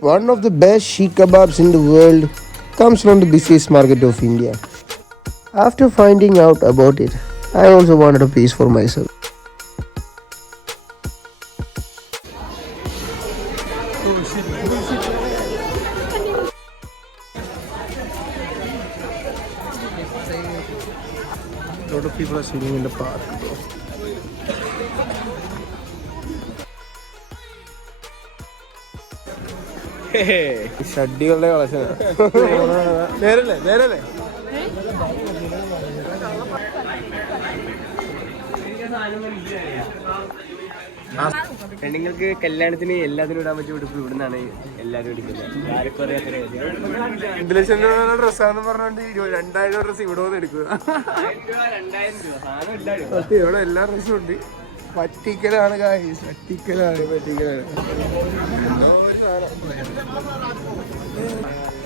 One of the best sheik kebabs in the world comes from the busiest market of India. After finding out about it, I also wanted a piece for myself. A lot of people are sitting in the park. ഷഡ്ഡികളുടെ collection നേരല്ലേ നേരല്ലേ പെണ്ണുങ്ങൾക്ക് കല്യാണത്തിന് എല്ലാത്തിനും ഇടാൻ പറ്റിയ ഉടുപ്പ് ഇവിടുന്നാണ് എല്ലാവരും എടുക്കുന്നത്. ഡ്രസ്സാന്ന് പറഞ്ഞോണ്ട് 2000 ഡ്രസ് ഇവിടെ വന്ന് എടുക്കുക. 2000 രൂപ ഇവിടെ എല്ലാ ഡ്രസ്സും ഉണ്ട്. പറ്റിക്കലാണ് പറ്റിക്കലാണ്.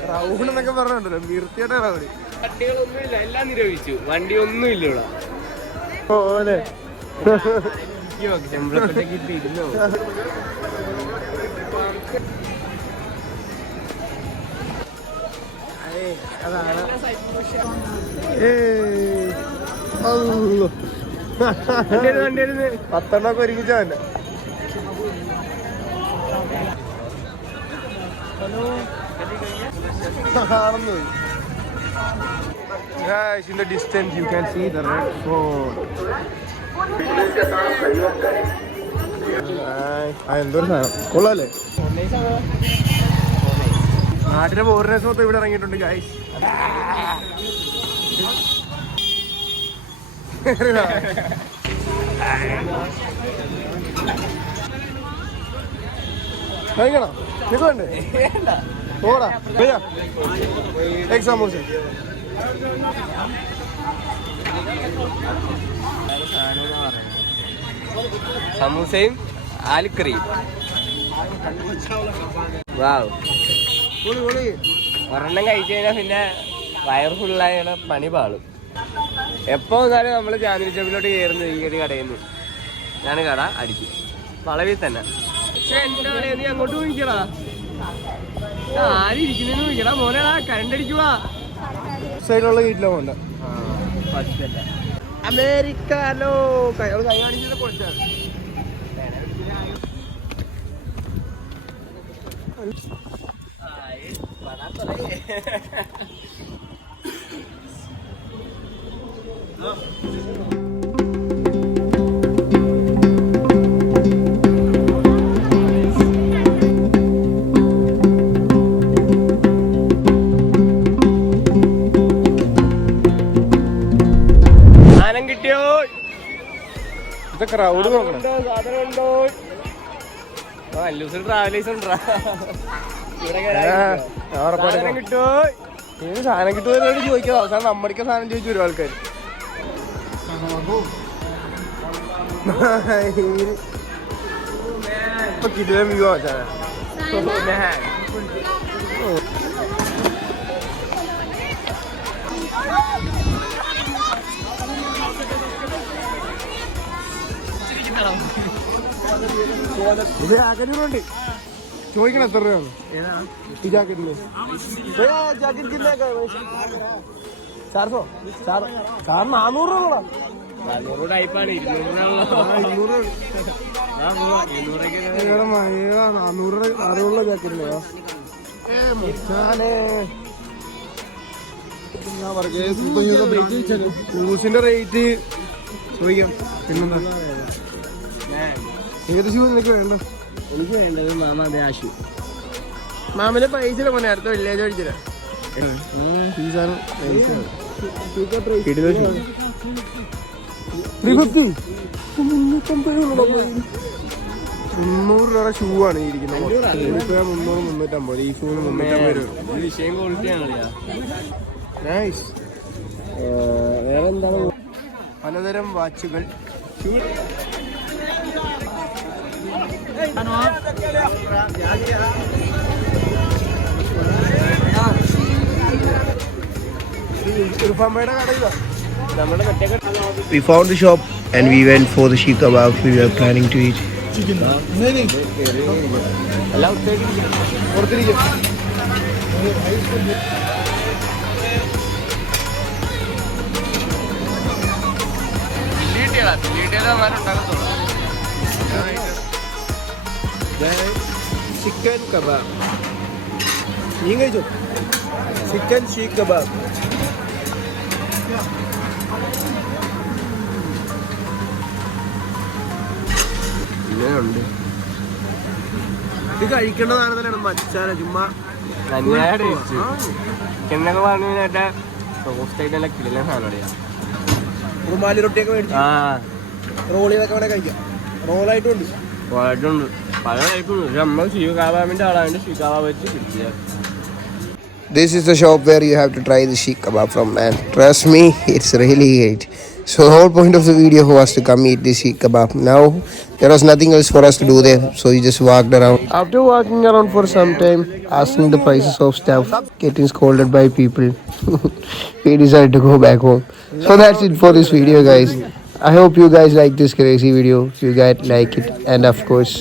റൗണ്ട് എന്നൊക്കെ പറഞ്ഞോണ്ടല്ലോ വൃത്തിയായിട്ടാണ് അവര്. വണ്ടികളൊന്നുമില്ല, എല്ലാം നിരോധിച്ചു. വണ്ടി ഒന്നുമില്ല ഇവിടെ. ഓനെ ചെമ്പളക്കൊട്ടേക്ക് ഇരുന്നോ. അതാണ് 10 ഒരുമിച്ചാ തന്നെ. Guys, in the distance you can see the red fort. എന്തൊരു സാധനം കൊള്ളാല്ലേ. നാട്ടിലെ ഫോറിനേഴ്സ് മൊത്തം ഇവിടെ ഇറങ്ങിയിട്ടുണ്ട് ഗൈസ്. കഴിക്കണോ നിനക്ക് വേണ്ടേ? ഓടാ എക്സാം സമൂസയും ആലുക്കറിയും. വാവ്, ഒരെണ്ണം കഴിച്ചു കഴിഞ്ഞാൽ പിന്നെ വയർ ഫുള്ളായ പണി പാളും. എപ്പോ വന്നാലും നമ്മള് ചാന്ദിനി ചോപ്പിലോട്ട് കയറുന്നു. ഈ കടയിൽ നിന്ന് ഞാൻ കട അടിക്കും വളവിൽ തന്നെ. പക്ഷെ എന്റെ കടയിൽ നീ അങ്ങോട്ട് നോക്കിക്കടാ, ആരും ഇരിക്കുന്നതിന് നോക്കിക്കടാ മോനെടാ. കരണ്ട് അടിക്കുവാ. സൈഡിലുള്ള വീട്ടിലോ പോണ്ട. അമേരിക്കാനോ കൈ കാണിച്ചത് പൊളിച്ചാണ്. സാധനം കിട്ടിയോ? ഇതൊക്കെ റൗഡ് നോക്കണം. സാധനം ഉണ്ടോ? അല്ലൂസിൽ ട്രാവലേഴ്സ് ഉണ്ടാ കിട്ടോ? ഏത് സാധനം കിട്ടുന്നവരോട് ചോദിക്കാം. അവസാനം നമ്മടിക്ക സാധനം ചോദിച്ചു വരും ആൾക്കാർ. ഇപ്പൊ കിട്ടിയ വ്യൂ ആച്ചാ. ഇത് ജാക്കറ്റിനുണ്ട്. ചോദിക്കണം എത്ര രൂപയാണ് ഈ ജാക്കറ്റിന്? ജാക്കറ്റ് 400 രൂപ. 400 ടൈപ്പാണ്. 400 അറിവുള്ള ജാക്കറ്റില്ലേ ഷൂസിന്റെ റേറ്റ് ചോദിക്കാം. പിന്നെന്താ ഏത് ഷൂ നിനക്ക് വേണ്ട? എനിക്ക് വേണ്ടത് മാമ അതെ ആ ഷൂ. മാമിന് പൈസ പോണേ അടുത്ത വില്ലേജ് അടിച്ചില്ല. ഈ സാധനം 300 രൂപ ഷൂ ആണ് ഇരിക്കുന്നത്. 300-350. ഈ ഷൂന് 350 രൂപ. വിഷയം ക്വാളിറ്റിയാണ്. നൈസ്. വേറെ എന്താണ്? പലതരം വാച്ചുകൾ. We found the shop and we went for the sheik kebabs we were planning to eat. എല്ലാം പുറത്തിരിക്കും. Chicken kebab. നീ കഴിച്ചോ? Chicken seekh kebab. ഇങ്ങനെയുണ്ട്. ഇത് കഴിക്കേണ്ടതാണ് തന്നെയാണ് മച്ചാന. ചുമ്മാ എന്നൊക്കെ പറഞ്ഞു മറ്റേ സോഫ്റ്റായിട്ടല്ല കിടിലൻ സാധനം. ഉറുമാലി റൊട്ടിയൊക്കെ മേടിച്ചു റോൾ ചെയ്തൊക്കെ വേണേ കഴിക്കാം. റോളായിട്ടുണ്ട് പല ടൈപ്പുണ്ട്. പക്ഷെ നമ്മൾ ഷീക്ക് കബാബിന്റെ ആളായതുകൊണ്ട് ഷീക്ക് കബാബ് വെച്ച് പിടിക്കുക. This is the shop where you have to try the sheik kebab from, man. Trust me, it's really great. So the whole point of the video was to come eat this sheik kebab. Now there was nothing else for us to do there, so we just walked around. After walking around for some time, asking the prices of stuff, getting scolded by people, we decided to go back home. So that's it for this video, guys. I hope you guys like this crazy video. If you guys like it, and of course